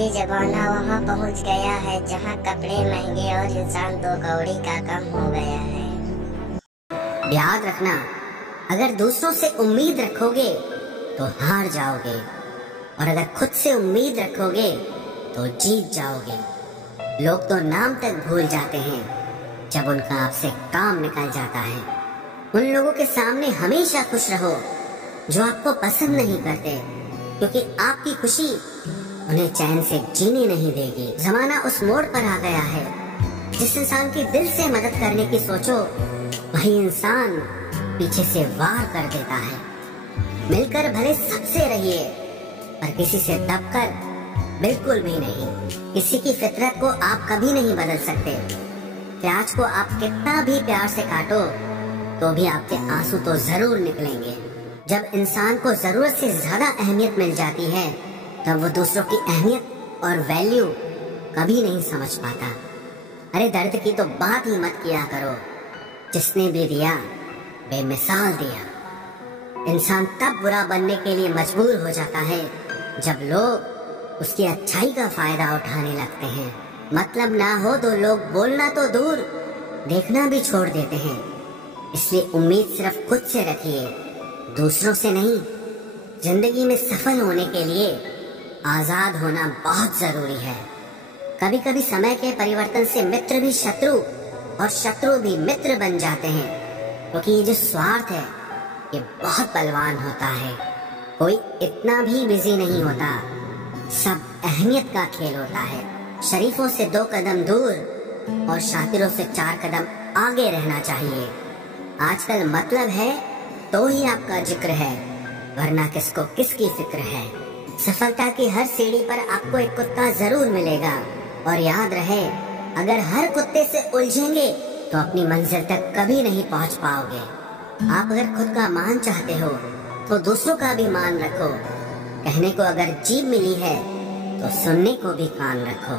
ये जमाना वहाँ पहुँच गया है जहाँ कपड़े महंगे और इंसान दो कौड़ी का कम हो गया है। याद रखना, अगर दूसरों से उम्मीद रखोगे तो हार जाओगे, और अगर खुद से उम्मीद रखोगे तो जीत जाओगे। लोग तो नाम तक भूल जाते हैं जब उनका आपसे काम निकल जाता है। उन लोगों के सामने हमेशा खुश रहो जो आपको पसंद नहीं करते, क्योंकि आपकी खुशी उन्हें चैन से जीने नहीं देगी। जमाना उस मोड़ पर आ गया है जिस इंसान की दिल से मदद करने की सोचो, वही इंसान पीछे से वार कर देता है। मिलकर भले सबसे रहिए, पर किसी से दबकर बिल्कुल भी नहीं। किसी की फितरत को आप कभी नहीं बदल सकते। प्याज को आप कितना भी प्यार से काटो तो भी आपके आंसू तो जरूर निकलेंगे। जब इंसान को जरूरत से ज्यादा अहमियत मिल जाती है तब वो दूसरों की अहमियत और वैल्यू कभी नहीं समझ पाता। अरे दर्द की तो बात ही मत किया करो, जिसने भी दिया बेमिसाल दिया। इंसान तब बुरा बनने के लिए मजबूर हो जाता है जब लोग उसकी अच्छाई का फायदा उठाने लगते हैं। मतलब ना हो तो लोग बोलना तो दूर, देखना भी छोड़ देते हैं। इसलिए उम्मीद सिर्फ खुद से रखिए, दूसरों से नहीं। जिंदगी में सफल होने के लिए आजाद होना बहुत जरूरी है। कभी कभी समय के परिवर्तन से मित्र भी शत्रु और शत्रु भी मित्र बन जाते हैं, क्योंकि ये जो स्वार्थ है ये बहुत बलवान होता है। कोई इतना भी बिजी नहीं होता, सब अहमियत का खेल होता है। शरीफों से 2 कदम दूर और शातिरों से 4 कदम आगे रहना चाहिए। आजकल मतलब है तो ही आपका जिक्र है, वरना किसको किसकी फिक्र है। सफलता की हर सीढ़ी पर आपको एक कुत्ता जरूर मिलेगा, और याद रहे, अगर हर कुत्ते से उलझेंगे तो अपनी मंजिल तक कभी नहीं पहुंच पाओगे। आप अगर खुद का मान चाहते हो तो दूसरों का भी मान रखो। कहने को अगर जीभ मिली है तो सुनने को भी कान रखो।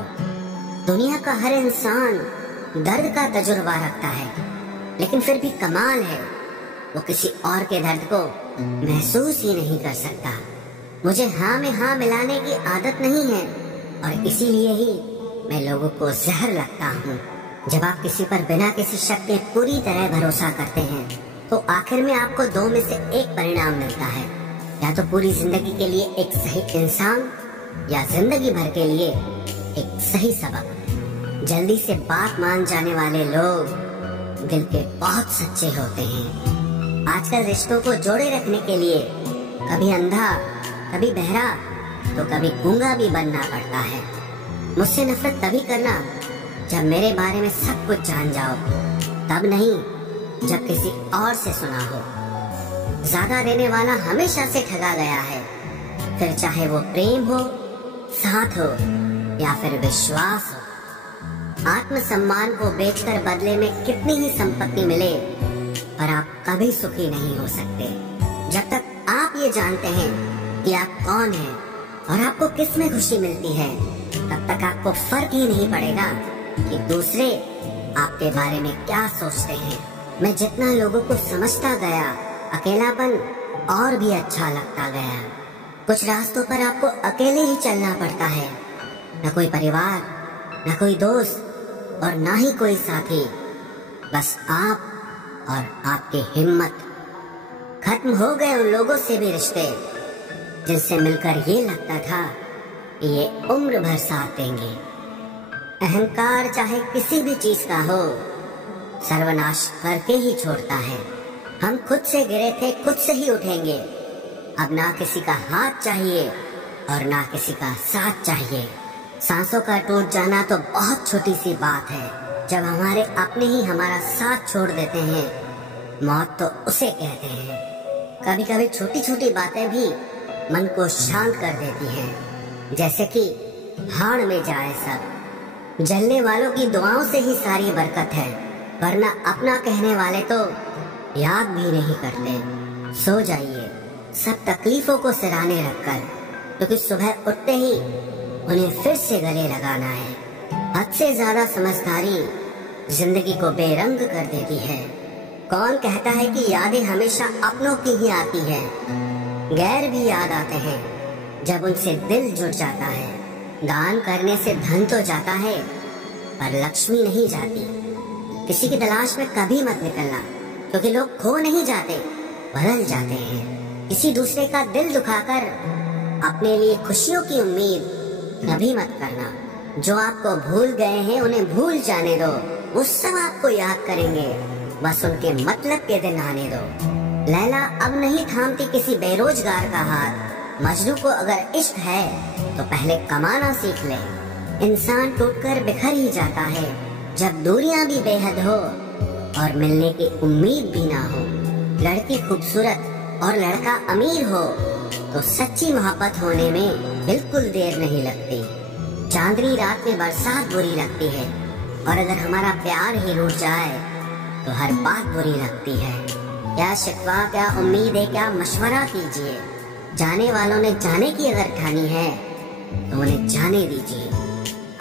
दुनिया का हर इंसान दर्द का तजुर्बा रखता है, लेकिन फिर भी कमाल है वो किसी और के दर्द को महसूस ही नहीं कर सकता। मुझे हाँ में हाँ मिलाने की आदत नहीं है, और इसीलिए ही मैं लोगों को जहर लगता हूँ। जब आप किसी पर बिना किसी शक के पूरी तरह भरोसा करते हैं तो आखिर में आपको 2 में से एक परिणाम मिलता है। या तो पूरी जिंदगी के लिए एक सही इंसान, या जिंदगी भर के लिए एक सही सबक। जल्दी से बात मान जाने वाले लोग दिल के बहुत सच्चे होते हैं। आजकल रिश्तों को जोड़े रखने के लिए कभी अंधा, कभी बहरा, तो कभी गूंगा भी बनना पड़ता है। मुझसे नफरत तभी करना जब मेरे बारे में सब कुछ जान जाओ, तब नहीं जब किसी और से सुना हो। ज्यादा देने वाला हमेशा से ठगा गया है, फिर चाहे वो प्रेम हो, साथ हो या फिर विश्वास हो। आत्मसम्मान को बेचकर बदले में कितनी ही संपत्ति मिले, पर आप कभी सुखी नहीं हो सकते। जब तक आप ये जानते हैं कि आप कौन हैं और आपको किस में खुशी मिलती है, तब तक आपको फर्क ही नहीं पड़ेगा कि दूसरे आपके बारे में क्या सोचते हैं। मैं जितना लोगों को समझता गया, अकेलापन और भी अच्छा लगता गया। कुछ रास्तों पर आपको अकेले ही चलना पड़ता है, न कोई परिवार, न कोई दोस्त और ना ही कोई साथी, बस आप और आपकी हिम्मत। खत्म हो गए उन लोगों से भी रिश्ते जिनसे मिलकर ये लगता था कि ये उम्र भर साथ देंगे। अहंकार चाहे किसी भी चीज का हो, सर्वनाश करके ही छोड़ता है। हम खुद से गिरे थे, खुद से ही उठेंगे। अब ना किसी का हाथ चाहिए और ना किसी का साथ चाहिए। सांसों का टूट जाना तो बहुत छोटी सी बात है। जब हमारे अपने ही हमारा साथ छोड़ देते हैं, मौत तो उसे कहते हैं। कभी कभी छोटी छोटी बातें भी मन को शांत कर देती हैं, जैसे कि हाड़ में जाए सब। जलने वालों की दुआओं से ही सारी बरकत है, वरना अपना कहने वाले तो याद भी नहीं करते। सो जाइए सब तकलीफों को सिराने रखकर, क्योंकि सुबह उठते ही उन्हें फिर से गले लगाना है। हद से ज्यादा समझदारी जिंदगी को बेरंग कर देती है। कौन कहता है कि यादें हमेशा अपनों की ही आती है? गैर भी याद आते हैं जब उनसे दिल जुड़ जाता है। दान करने से धन तो जाता है पर लक्ष्मी नहीं जाती। किसी की तलाश में कभी मत निकलना, क्योंकि लोग खो नहीं जाते, बदल जाते हैं। किसी दूसरे का दिल दुखाकर अपने लिए खुशियों की उम्मीद कभी मत करना। जो आपको भूल गए हैं उन्हें भूल जाने दो, वो सब आपको याद करेंगे, बस उनके मतलब के दिन आने दो। लैला अब नहीं थामती किसी बेरोजगार का हाथ। मजनू को अगर इश्क है तो पहले कमाना सीख ले। इंसान टूटकर बिखर ही जाता है जब दूरियां भी बेहद हो और मिलने की उम्मीद भी ना हो। लड़की खूबसूरत और लड़का अमीर हो तो सच्ची मोहब्बत होने में बिल्कुल देर नहीं लगती। चांदनी रात में बरसात बुरी लगती है, और अगर हमारा प्यार ही रूठ जाए तो हर बात बुरी लगती है। क्या शिकवा, क्या उम्मीद है, क्या मशवरा कीजिए। जाने वालों ने जाने की अगर ठानी है तो उन्हें जाने दीजिए।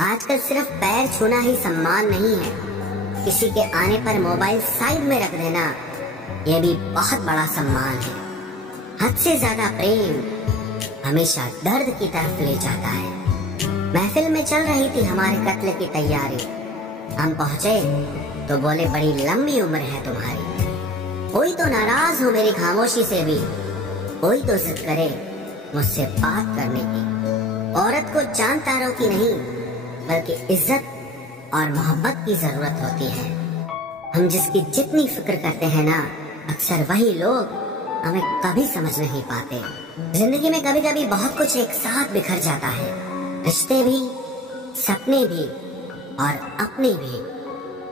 आजकल सिर्फ पैर छूना ही सम्मान नहीं है, किसी के आने पर मोबाइल साइड में रख देना यह भी बहुत बड़ा सम्मान है। हद से ज्यादा प्रेम हमेशा दर्द की तरफ ले जाता है। महफिल में चल रही थी हमारे कत्ल की तैयारी। हम पहुंचे तो बोले बड़ी लंबी उम्र है तुम्हारी। कोई तो नाराज हो मेरी खामोशी से भी, कोई तो जिद करे मुझसे बात करने की। औरत को चांद तारों की नहीं बल्कि इज्जत और मोहब्बत की जरूरत होती है। हम जिसकी जितनी फिक्र करते हैं ना, अक्सर वही लोग हमें कभी समझ नहीं पाते। जिंदगी में कभी कभी बहुत कुछ एक साथ बिखर जाता है, रिश्ते भी, सपने भी और अपने भी।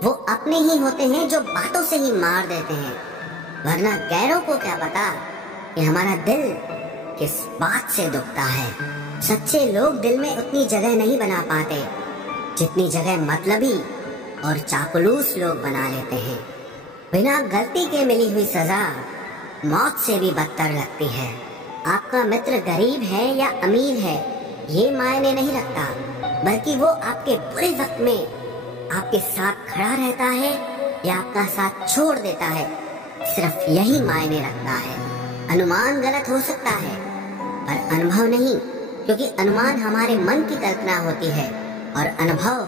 वो अपने ही होते हैं जो बातों से ही मार देते हैं, वरना गैरों को क्या पता कि हमारा दिल किस बात से दुखता है। सच्चे लोग दिल में उतनी जगह नहीं बना पाते जितनी जगह मतलबी और चापलूस लोग बना लेते हैं। बिना गलती के मिली हुई सजा मौत से भी बदतर लगती है। आपका मित्र गरीब है या अमीर है ये मायने नहीं रखता, बल्कि वो आपके बुरे वक्त में आपके साथ खड़ा रहता है या आपका साथ छोड़ देता है, सिर्फ यही मायने रखता है। अनुमान गलत हो सकता है पर अनुभव नहीं, क्योंकि अनुमान हमारे मन की कल्पना होती है और अनुभव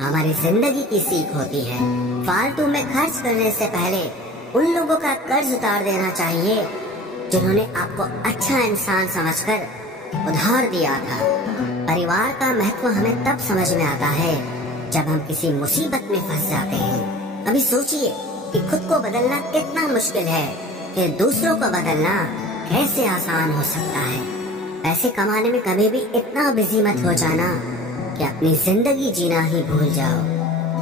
हमारी जिंदगी की सीख होती है। फालतू में खर्च करने से पहले उन लोगों का कर्ज उतार देना चाहिए जिन्होंने आपको अच्छा इंसान समझकर उधार दिया था। परिवार का महत्व हमें तब समझ में आता है जब हम किसी मुसीबत में फंस जाते हैं। अभी सोचिए कि खुद को बदलना कितना मुश्किल है, फिर दूसरों को बदलना कैसे आसान हो सकता है। पैसे कमाने में कभी भी इतना बिजी मत हो जाना कि अपनी जिंदगी जीना ही भूल जाओ।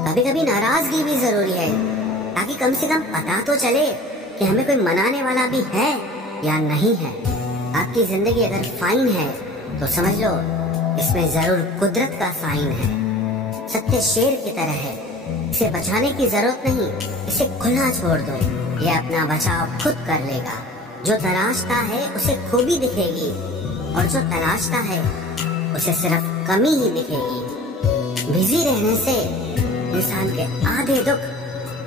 कभी कभी नाराजगी भी जरूरी है, ताकि कम से कम पता तो चले कि हमें कोई मनाने वाला भी है या नहीं है। आपकी जिंदगी अगर फाइन है तो समझ लो इसमें जरूर कुदरत का साइन है। सत्य शेर की तरह है, इसे बचाने की जरूरत नहीं, इसे खुला छोड़ दो, ये अपना बचाव खुद कर लेगा। जो तलाशता है उसे खूबी दिखेगी और जो तलाशता है उसे सिर्फ कमी ही दिखेगी। बिजी रहने से इंसान के आधे दुख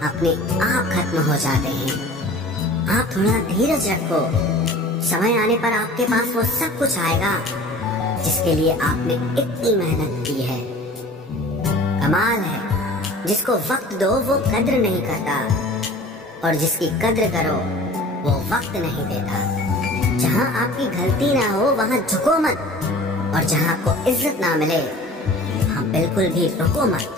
अपने आप खत्म हो जाते हैं। आप थोड़ा धीरज रखो, समय आने पर आपके पास वो सब कुछ आएगा जिसके लिए आपने इतनी मेहनत की है। कमाल है जिसको वक्त दो वो कद्र नहीं करता, और जिसकी कद्र करो वो वक्त नहीं देता। जहाँ आपकी गलती ना हो वहाँ झुको मत, और जहाँ आपको इज्जत ना मिले वहाँ बिल्कुल भी रुको मत।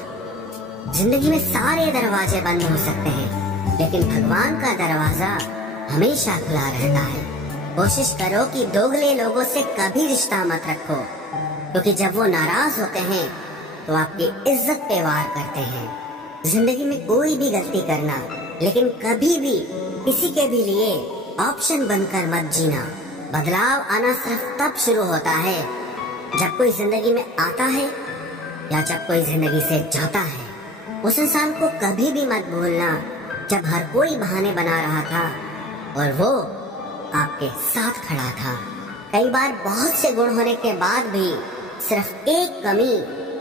जिंदगी में सारे दरवाजे बंद हो सकते हैं, लेकिन भगवान का दरवाजा हमेशा खुला रहता है। कोशिश करो कि दोगले लोगों से कभी रिश्ता मत रखो, क्योंकि जब वो नाराज होते हैं तो आपकी इज्जत पे वार करते हैं। जिंदगी में कोई भी गलती करना, लेकिन कभी भी किसी के भी लिए ऑप्शन बनकर मत जीना। बदलाव आना सिर्फ तब शुरू होता है जब कोई जिंदगी में आता है या जब कोई जिंदगी से जाता है। उस इंसान को कभी भी मत भूलना जब हर कोई बहाने बना रहा था और वो आपके साथ खड़ा था। कई बार बहुत से गुण होने के बाद भी सिर्फ एक कमी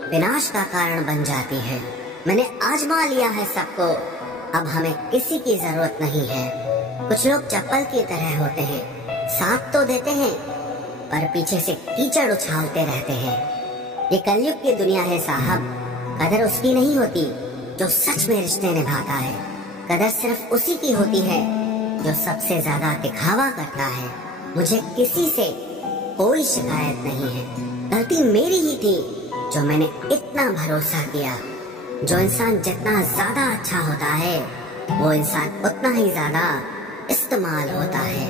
विनाश का कारण बन जाती है। मैंने आजमा लिया है सबको, अब हमें किसी की जरूरत नहीं है। कुछ लोग चप्पल की तरह होते हैं, साथ तो देते हैं पर पीछे से कीचड़ उछालते रहते हैं। ये कलयुग की दुनिया है साहब। कदर उसकी नहीं होती जो सच में रिश्ते निभाता है। कदर सिर्फ उसी की होती है जो सबसे ज्यादा दिखावा करता है। मुझे किसी से कोई शिकायत नहीं है। गलती मेरी ही थी जो मैंने इतना भरोसा किया। जो इंसान जितना ज्यादा अच्छा होता है वो इंसान उतना ही ज्यादा इस्तेमाल होता है।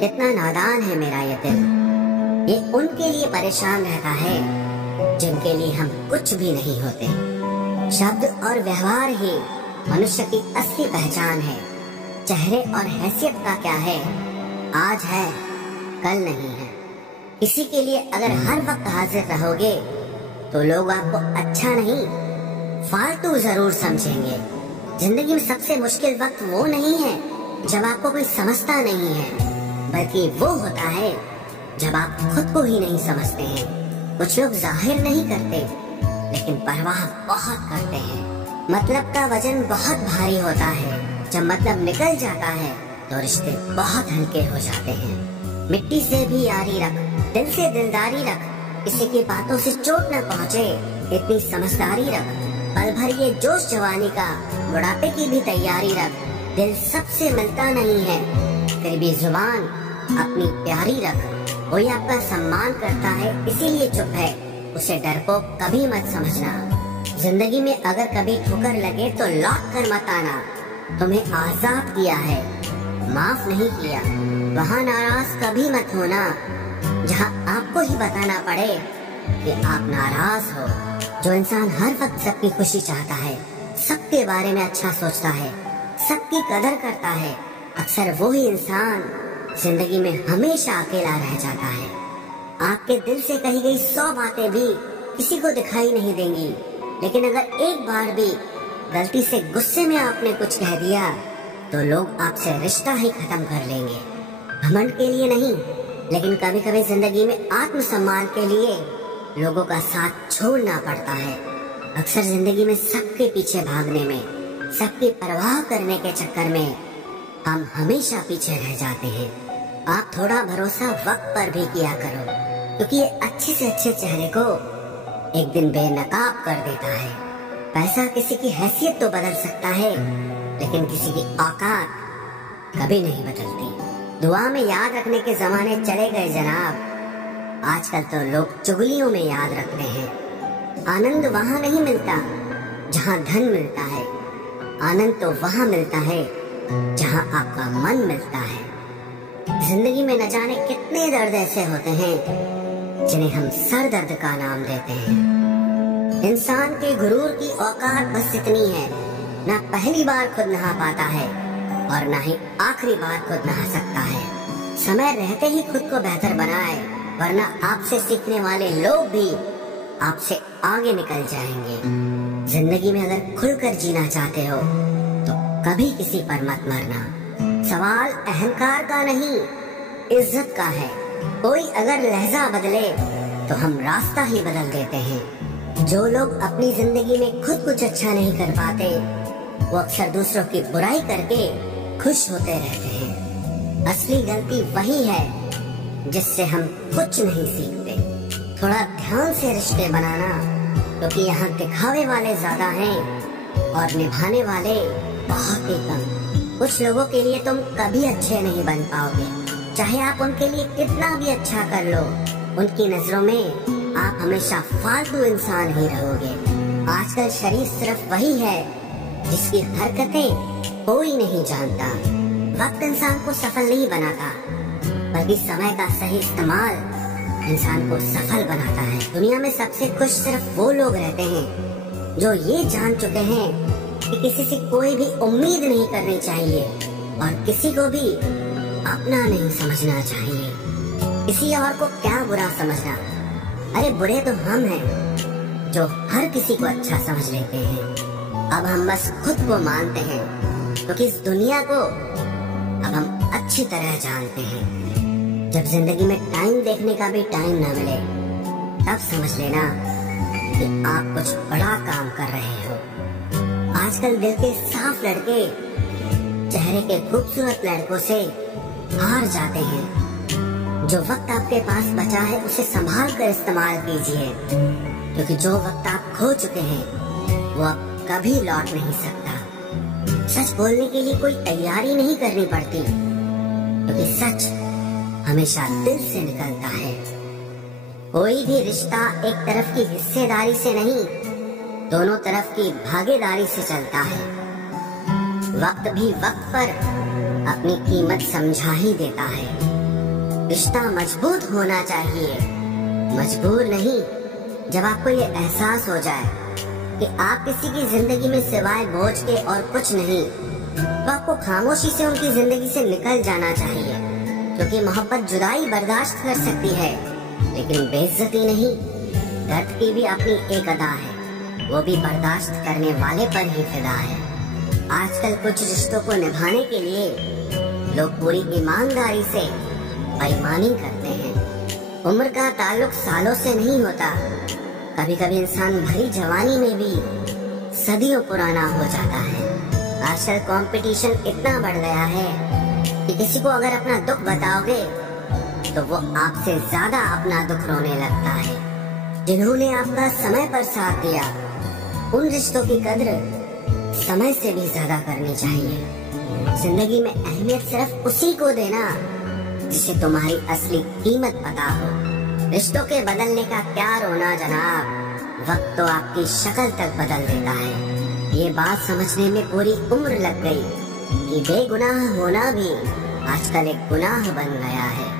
कितना नादान है मेरा ये दिल। ये उनके लिए परेशान रहता है जिनके लिए हम कुछ भी नहीं होते। शब्द और व्यवहार ही मनुष्य की असली पहचान है। चेहरे और हैसियत का क्या है, आज है कल नहीं है। किसी के लिए अगर हर वक्त हाजिर रहोगे तो लोग आपको अच्छा नहीं फालतू जरूर समझेंगे। जिंदगी में सबसे मुश्किल वक्त वो नहीं है जब आपको कोई समझता नहीं है, बल्कि वो होता है जब आप खुद को ही नहीं समझते हैं। कुछ लोग जाहिर नहीं करते लेकिन परवाह बहुत करते हैं। मतलब का वजन बहुत भारी होता है। जब मतलब निकल जाता है तो रिश्ते बहुत हल्के हो जाते हैं। मिट्टी से भी यारी रख, दिल से दिलदारी रख, किसी की बातों से चोट न पहुँचे इतनी समझदारी रख। पल भर ये जोश जवानी का, बुढ़ापे की भी तैयारी रख। दिल सबसे मिलता नहीं है फिर भी जुबान अपनी प्यारी रख। कोई आपका सम्मान करता है इसीलिए चुप है, उसे डरपोक कभी मत समझना। जिंदगी में अगर कभी ठोकर लगे तो लौट कर मत आना। तुम्हें आजाद किया है, माफ नहीं किया। वहाँ नाराज कभी मत होना जहाँ आपको ही बताना पड़े कि आप नाराज हो। जो इंसान हर वक्त सबकी खुशी चाहता है, सबके बारे में अच्छा सोचता है, सबकी कदर करता है, अक्सर वो ही इंसान जिंदगी में हमेशा अकेला रह जाता है। आपके दिल से कही गई 100 बातें भी किसी को दिखाई नहीं देंगी, लेकिन अगर एक बार भी गलती से गुस्से में आपने कुछ कह दिया तो लोग आपसे रिश्ता ही खत्म कर लेंगे। घमंड के लिए नहीं, लेकिन कभी कभी जिंदगी में आत्मसम्मान के लिए लोगों का साथ छोड़ना पड़ता है। अक्सर जिंदगी में सबके पीछे भागने में, सबकी परवाह करने के चक्कर में हम हमेशा पीछे रह जाते हैं। आप थोड़ा भरोसा वक्त पर भी किया करो, क्योंकि ये अच्छे से अच्छे चेहरे को एक दिन बेनकाब कर देता है। पैसा किसी की हैसियत तो बदल सकता है, लेकिन किसी की औकात कभी नहीं बदलती। दुआ में याद रखने के जमाने चले गए जनाब। आजकल तो लोग चुगलियों में याद रखते हैं। आनंद वहाँ नहीं मिलता जहाँ धन मिलता है, आनंद तो वहाँ मिलता है जहाँ आपका मन मिलता है। जिंदगी में न जाने कितने दर्द ऐसे होते हैं जिन्हें हम सर दर्द का नाम देते हैं। इंसान के गुरूर की औकात बस इतनी है, न पहली बार खुद नहा पाता है और न ही आखिरी बार खुद नहा सकता है। समय रहते ही खुद को बेहतर बनाए, वरना आपसे सीखने वाले लोग भी आपसे आगे निकल जाएंगे। जिंदगी में अगर खुलकर जीना चाहते हो तो कभी किसी पर मत मरना। सवाल अहंकार का नहीं, इज्जत का है। कोई अगर लहजा बदले तो हम रास्ता ही बदल देते हैं। जो लोग अपनी जिंदगी में खुद कुछ अच्छा नहीं कर पाते, वो अक्सर दूसरों की बुराई करके खुश होते रहते हैं। असली गलती वही है जिससे हम कुछ नहीं सीखते। थोड़ा ध्यान से रिश्ते बनाना, क्योंकि यहाँ दिखावे वाले ज्यादा हैं और निभाने वाले बहुत ही कम। कुछ लोगों के लिए तुम कभी अच्छे नहीं बन पाओगे, चाहे आप उनके लिए कितना भी अच्छा कर लो। उनकी नजरों में आप हमेशा फालतू इंसान ही रहोगे। आजकल शरीफ सिर्फ वही है जिसकी हरकतें कोई नहीं जानता। वक्त इंसान को सफल नहीं बनाता, बल्कि समय का सही इस्तेमाल इंसान को सफल बनाता है। दुनिया में सबसे खुश सिर्फ वो लोग रहते हैं जो ये जान चुके हैं कि किसी से कोई भी उम्मीद नहीं करनी चाहिए और किसी को भी अपना नहीं समझना चाहिए। किसी और को क्या बुरा समझना, अरे बुरे तो हम हैं जो हर किसी को अच्छा समझ लेते हैं। अब हम बस खुद को मानते हैं, क्योंकि इस दुनिया को अब हम अच्छी तरह जानते हैं। जब जिंदगी में टाइम देखने का भी टाइम न मिले, तब समझ लेना कि आप कुछ बड़ा काम कर रहे हो। आजकल दिल के साफ लड़के चेहरे के खूबसूरत लड़कों से हार जाते हैं। जो वक्त आपके पास बचा है उसे संभाल कर इस्तेमाल कीजिए। क्योंकि जो वक्त आप खो चुके हैं वो अब कभी लौट नहीं सकता। सच बोलने के लिए कोई तैयारी नहीं करनी पड़ती, क्योंकि सच हमेशा दिल से निकलता है। कोई भी रिश्ता एक तरफ की हिस्सेदारी से नहीं, दोनों तरफ की भागीदारी से चलता है। वक्त भी वक्त पर अपनी कीमत समझा ही देता है। रिश्ता मजबूत होना चाहिए, मजबूर नहीं। जब आपको ये एहसास हो जाए कि आप किसी की जिंदगी में सिवाय बोझ के और कुछ नहीं, तो आपको खामोशी से उनकी जिंदगी से निकल जाना चाहिए। क्योंकि मोहब्बत जुदाई बर्दाश्त कर सकती है, लेकिन बेइज्जती नहीं। दर्द की भी अपनी एक अदा है, वो भी बर्दाश्त करने वाले पर ही फिदा है। आजकल कुछ रिश्तों को निभाने के लिए लोग पूरी ईमानदारी से बेईमानी करते हैं। उम्र का ताल्लुक सालों से नहीं होता, कभी कभी इंसान भरी जवानी में भी सदियों पुराना हो जाता है। आजकल कंपटीशन इतना बढ़ गया है कि किसी को अगर अपना दुख बताओगे तो वो आपसे ज्यादा अपना दुख रोने लगता है। जिन्होंने आपका समय पर साथ दिया, उन रिश्तों की कद्र समय से भी ज्यादा करनी चाहिए। जिंदगी में अहमियत सिर्फ उसी को देना जिसे तुम्हारी असली कीमत पता हो। रिश्तों के बदलने का क्या रोना जनाब, वक्त तो आपकी शक्ल तक बदल देता है। ये बात समझने में पूरी उम्र लग गई कि बेगुनाह होना भी आजकल एक गुनाह बन गया है।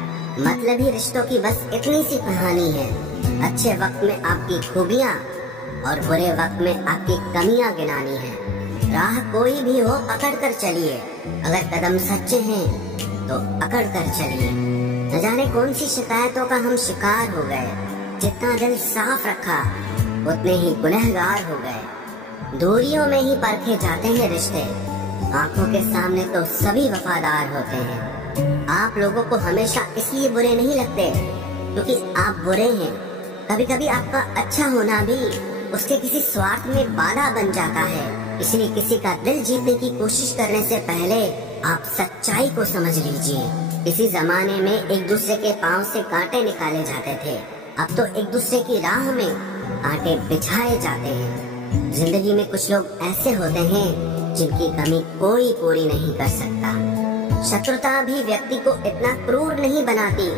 मतलबी रिश्तों की बस इतनी सी कहानी है। अच्छे वक्त में आपकी खूबियाँ और बुरे वक्त में आपकी कमियां गिनानी है। राह कोई भी हो पकड़ कर चलिए, अगर कदम सच्चे हैं तो अकड़ कर चलिए। न जाने कौन सी शिकायतों का हम शिकार हो गए। जितना दिल साफ रखा उतने ही गुनहगार हो गए। दूरियों में ही परखे जाते हैं रिश्ते, आंखों के सामने तो सभी वफादार होते हैं। आप लोगों को हमेशा इसलिए बुरे नहीं लगते क्योंकि आप बुरे हैं। कभी कभी आपका अच्छा होना भी उसके किसी स्वार्थ में बाधा बन जाता है। इसलिए किसी का दिल जीतने की कोशिश करने से पहले आप सच्चाई को समझ लीजिए। इसी जमाने में एक दूसरे के पांव से कांटे निकाले जाते थे, अब तो एक दूसरे की राह में कांटे बिछाए जाते हैं। जिंदगी में कुछ लोग ऐसे होते हैं जिनकी कमी कोई पूरी नहीं कर सकता। शत्रुता भी व्यक्ति को इतना क्रूर नहीं बनाती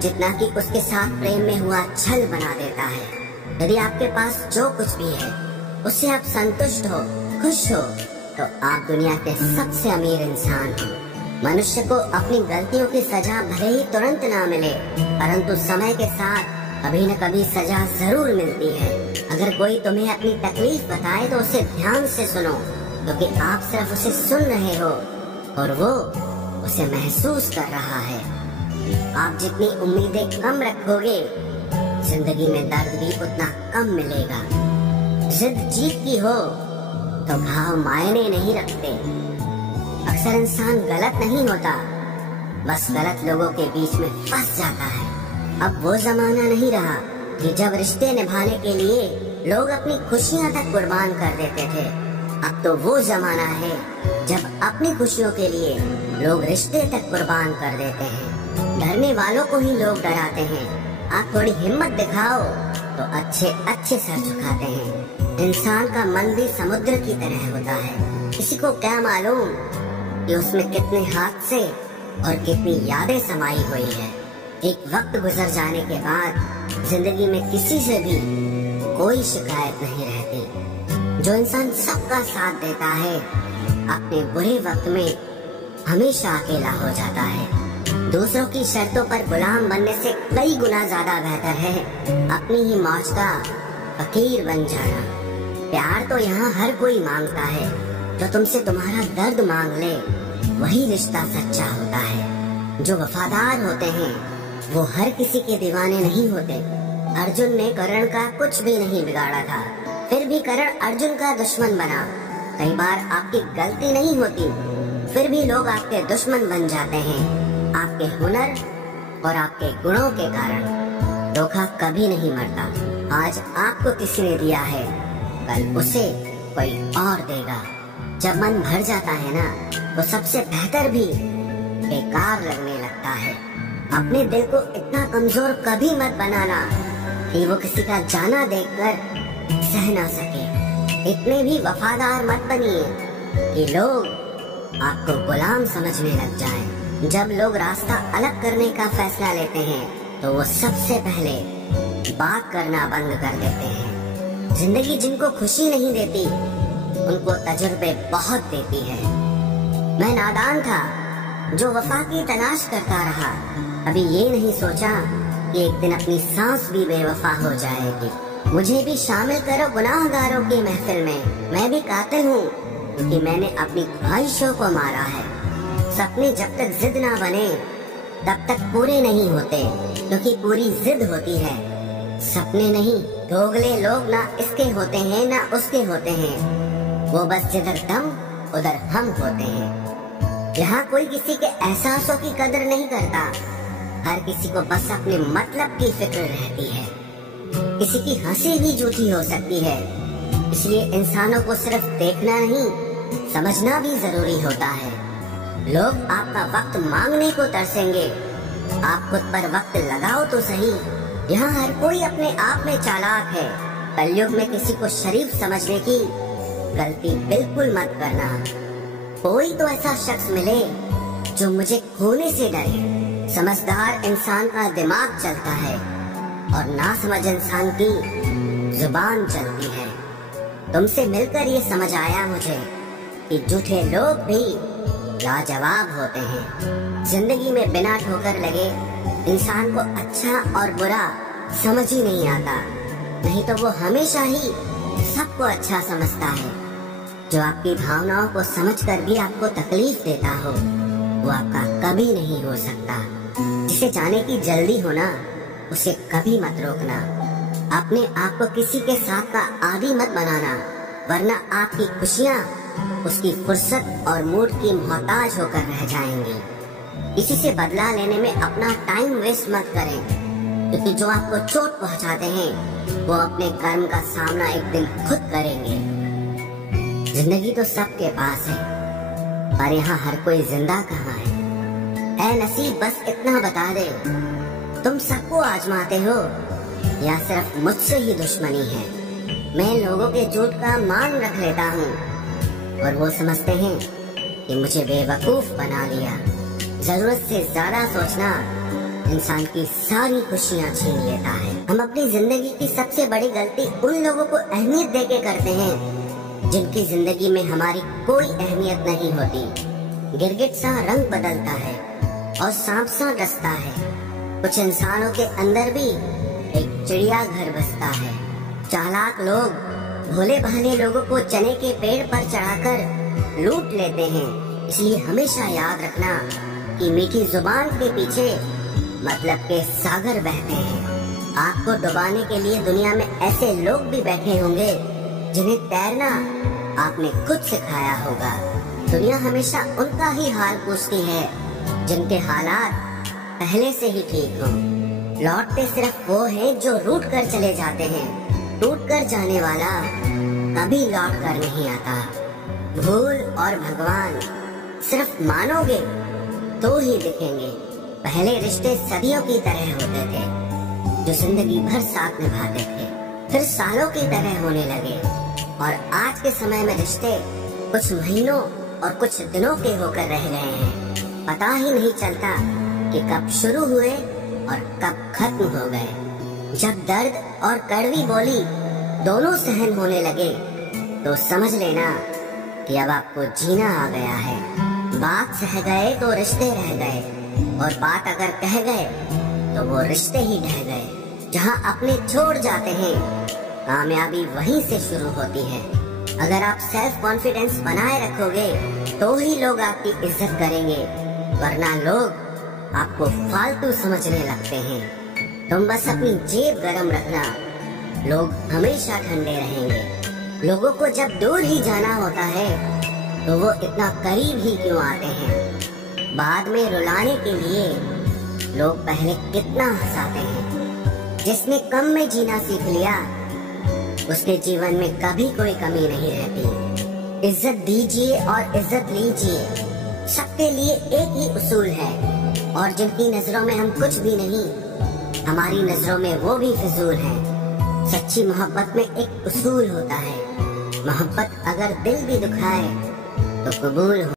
जितना कि उसके साथ प्रेम में हुआ छल बना देता है। यदि आपके पास जो कुछ भी है उससे आप संतुष्ट हो, खुश हो, तो आप दुनिया के सबसे अमीर इंसान हो। मनुष्य को अपनी गलतियों की सजा भले ही तुरंत ना मिले, परंतु समय के साथ कभी न कभी सजा जरूर मिलती है। अगर कोई तुम्हें अपनी तकलीफ बताए तो उसे ध्यान से सुनो, क्योंकि आप सिर्फ उसे सुन रहे हो और वो उसे महसूस कर रहा है। आप जितनी उम्मीदें कम रखोगे, जिंदगी में दर्द भी उतना कम मिलेगा। जिद जीत की हो तो घाव मायने नहीं रखते। अक्सर इंसान गलत नहीं होता, बस गलत लोगों के बीच में फंस जाता है। अब वो जमाना नहीं रहा कि जब रिश्ते निभाने के लिए लोग अपनी खुशियां तक कुर्बान कर देते थे। अब तो वो जमाना है जब अपनी खुशियों के लिए लोग रिश्ते तक कुर्बान कर देते हैं। डरने वालों को ही लोग डराते हैं। आप थोड़ी हिम्मत दिखाओ तो अच्छे अच्छे सर झुकाते हैं। इंसान का मन भी समुद्र की तरह होता है। किसी को क्या मालूम कि उसमें कितने हादसे और कितनी यादें समाई हुई है। एक वक्त गुजर जाने के बाद जिंदगी में किसी से भी कोई शिकायत नहीं रहती। जो इंसान सबका साथ देता है, अपने बुरे वक्त में हमेशा अकेला हो जाता है। दूसरों की शर्तों पर गुलाम बनने से कई गुना ज्यादा बेहतर है अपनी ही मौज का फकीर बन जाना। प्यार तो यहाँ हर कोई मांगता है, जो तुमसे तुम्हारा दर्द मांग ले वही रिश्ता सच्चा होता है। जो वफादार होते हैं वो हर किसी के दीवाने नहीं होते। अर्जुन ने कर्ण का कुछ भी नहीं बिगाड़ा था, फिर भी कर्ण अर्जुन का दुश्मन बना। कई बार आपकी गलती नहीं होती, फिर भी लोग आपके दुश्मन बन जाते हैं, आपके हुनर और आपके गुणों के कारण। धोखा कभी नहीं मरता। आज आपको किसी ने दिया है, कल उसे कोई और देगा। जब मन भर जाता है ना, तो सबसे बेहतर भी बेकार लगने लगता है। अपने दिल को इतना कमजोर कभी मत बनाना कि वो किसी का जाना देखकर सह ना सके। इतने भी वफादार मत बनिए कि लोग आपको गुलाम समझने लग जाएं। जब लोग रास्ता अलग करने का फैसला लेते हैं तो वो सबसे पहले बात करना बंद कर देते हैं। जिंदगी जिनको खुशी नहीं देती उनको तजुर्बे बहुत देती है। मैं नादान था जो वफा की तलाश करता रहा, अभी ये नहीं सोचा कि एक दिन अपनी सांस भी बेवफा हो जाएगी। मुझे भी शामिल करो गुनाहगारों की महफिल में। मैं भी कातिल हूँ क्योंकि मैंने अपनी ख्वाहिशों को मारा है। सपने जब तक जिद ना बने तब तक पूरे नहीं होते, क्योंकि पूरी जिद होती है। सपने नहीं, दोगले लोग ना इसके होते हैं ना उसके होते हैं। वो बस जिधर दम उधर हम होते हैं। यहाँ कोई किसी के एहसासों की कदर नहीं करता। हर किसी को बस अपने मतलब की फिक्र रहती है। किसी की हंसी भी झूठी हो सकती है, इसलिए इंसानों को सिर्फ देखना नहीं समझना भी जरूरी होता है। लोग आपका वक्त मांगने को तरसेंगे, आप खुद पर वक्त लगाओ तो सही। यहाँ हर कोई अपने आप में चालाक है। कलयुग में किसी को शरीफ समझने की गलती बिल्कुल मत करना। कोई तो ऐसा शख्स मिले जो मुझे खोने से डरे। समझदार इंसान का दिमाग चलता है और नासमझ इंसान की जुबान चलती है। तुमसे मिलकर ये समझ आया मुझे कि झूठे लोग भी लाजवाब होते हैं। जिंदगी में बिना ठोकर लगे इंसान को अच्छा और बुरा समझ ही नहीं आता, नहीं तो वो हमेशा ही सबको अच्छा समझता है। जो आपकी भावनाओं को समझकर भी आपको तकलीफ देता हो वो आपका कभी नहीं हो सकता। जिसे जाने की जल्दी होना उसे कभी मत रोकना। अपने आप को किसी के साथ का आदी मत बनाना, वरना आपकी खुशियाँ उसकी फुर्सत और मूड की मोहताज होकर रह जाएंगी। किसी से बदला लेने में अपना टाइम वेस्ट मत करें, क्योंकि जो आपको चोट पहुंचाते हैं वो अपने कर्म का सामना एक दिन खुद करेंगे। जिंदगी तो सबके पास है, पर यहाँ हर कोई जिंदा कहाँ है। ऐ नसीब बस इतना बता दे, तुम सबको आजमाते हो या सिर्फ मुझसे ही दुश्मनी है। मैं लोगों के झूठ का मान रख लेता हूँ और वो समझते हैं कि मुझे बेवकूफ बना लिया। जरूरत से ज्यादा सोचना इंसान की सारी खुशियाँ छीन लेता है। हम अपनी जिंदगी की सबसे बड़ी गलती उन लोगों को अहमियत देके करते हैं जिनकी जिंदगी में हमारी कोई अहमियत नहीं होती। गिरगिट सा रंग बदलता है और सांप सा डसता है। कुछ इंसानों के अंदर भी एक चिड़िया घर बसता है। चालाक लोग भोले भाले लोगों को चने के पेड़ पर चढ़ाकर लूट लेते हैं। इसलिए हमेशा याद रखना कि मीठी जुबान के पीछे मतलब के सागर बहते हैं। आपको डुबाने के लिए दुनिया में ऐसे लोग भी बैठे होंगे जिन्हें तैरना आपने खुद सिखाया होगा। दुनिया हमेशा उनका ही हाल पूछती है जिनके हालात पहले से ही ठीक हों। लौटते सिर्फ वो हैं जो रूठ कर चले जाते हैं। टूट कर जाने वाला कभी लौट कर नहीं आता। भूल और भगवान सिर्फ मानोगे तो ही दिखेंगे। पहले रिश्ते सदियों की तरह होते थे जो जिंदगी भर साथ निभाते थे, फिर सालों की तरह होने लगे। और आज के समय में रिश्ते कुछ महीनों और कुछ दिनों के होकर रह गए हैं। पता ही नहीं चलता कि कब शुरू हुए और कब खत्म हो गए। जब दर्द और कड़वी बोली दोनों सहन होने लगे तो समझ लेना कि अब आपको जीना आ गया है। बात सह गए तो रिश्ते रह गए, और बात अगर कह गए तो वो रिश्ते ही ढह गए। जहाँ अपने छोड़ जाते हैं कामयाबी वहीं से शुरू होती है। अगर आप सेल्फ कॉन्फिडेंस बनाए रखोगे तो ही लोग आपकी इज्जत करेंगे, वरना लोग आपको फालतू समझने लगते हैं। तुम बस अपनी जेब गरम रखना, लोग हमेशा ठंडे रहेंगे। लोगों को जब दूर ही जाना होता है तो वो इतना करीब ही क्यों आते हैं। बाद में रुलाने के लिए लोग पहले कितना हंसाते हैं। जिसने कम में जीना सीख लिया उसके जीवन में कभी कोई कमी नहीं रहती। इज्जत दीजिए और इज्जत लीजिए, सबके लिए एक ही उसूल है। और जिनकी नजरों में हम कुछ भी नहीं, हमारी नजरों में वो भी फिजूल है। सच्ची मोहब्बत में एक उसूल होता है, मोहब्बत अगर दिल भी दुखाए तो कबूल हो।